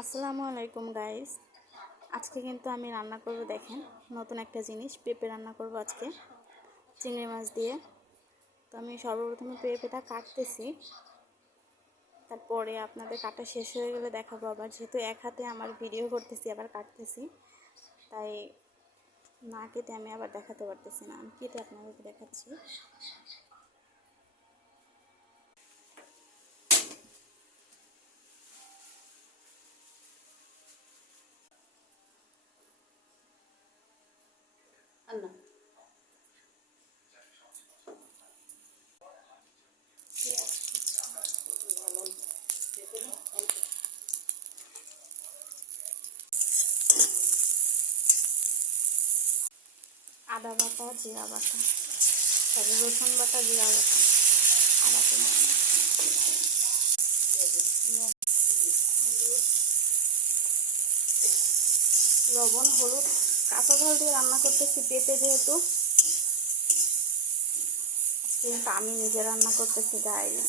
আসসালামু আলাইকুম গাইস। আজকে কিন্তু আমি রান্না করব, দেখেন নতুন একটা জিনিস, পেঁপে রান্না করব আজকে চিংড়ি মাছ দিয়ে। তো আমি সর্বপ্রথমে পেঁপেটা কাটতেছি, তারপরে আপনাদের কাটা শেষ হয়ে গেলে দেখাবো। আবার যেহেতু এক হাতে আমার ভিডিও করতেছি আবার কাটতেছি, তাই না কেটে আমি আবার দেখাতে পারতেছি না। আমি কেটে আপনাদেরকে দেখাচ্ছি। আদা বাটা, জিরা বাটা, তারপরে রসুন বাটা, জিরা বাটা, আদা লবণ, হলুদ, কাঁচা ঝাল দিয়ে রান্না করতেছি পেঁপে যেহেতু। আজকে কিন্তু আমি নিজে রান্না করতেছি গাইস।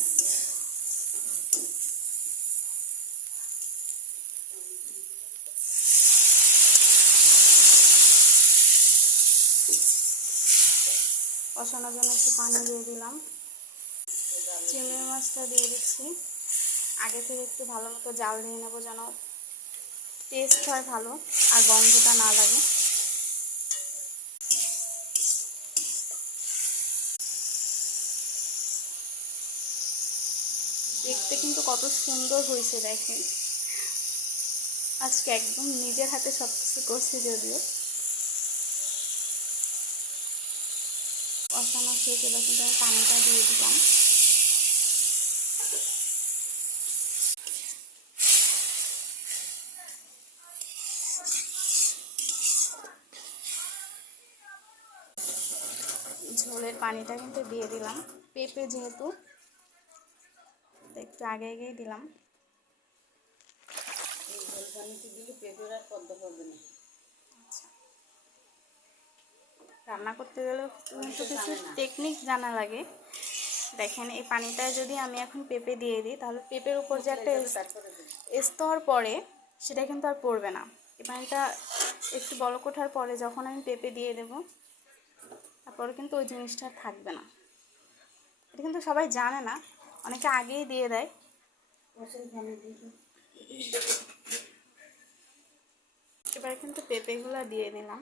কষানোর জন্য একটু পানি দিয়ে দিলাম। চিংড়ি মাছটা দিয়ে দিচ্ছি। আগে থেকে একটু ভালো মতো জাল দিয়ে নেবো, যেন টেস্ট হয় ভালো আর গন্ধটা না লাগে। দেখতে কিন্তু কত সুন্দর হয়েছে দেখেন। আজকে একদম নিজের হাতে সব কিছু করছি। যদিও কষানো শেষ, এবার কিন্তু আমি পানিটা দিয়ে দিলাম। ঝোলের পানিটা কিন্তু দিয়ে দিলাম, পেঁপে যেহেতু একটু আগে আগেই দিলাম। রান্না করতে গেলে কিন্তু কিছু টেকনিক জানা লাগে। দেখেন এই পানিটায় যদি আমি এখন পেঁপে দিয়ে দিই, তাহলে পেঁপের উপর যে একটা স্তর পড়ে সেটা কিন্তু আর পড়বে না। এই পানিটা একটু বলক ওঠার পরে যখন আমি পেঁপে দিয়ে দেব, তারপরে কিন্তু ওই জিনিসটা থাকবে না। এটা কিন্তু সবাই জানে না, অনেকে আগেই দিয়ে দেয়। এবার কিন্তু পেঁপেগুলো দিয়ে দিলাম।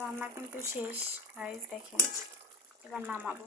রান্না কিন্তু শেষ গাইস, দেখেন এবার নামাবো।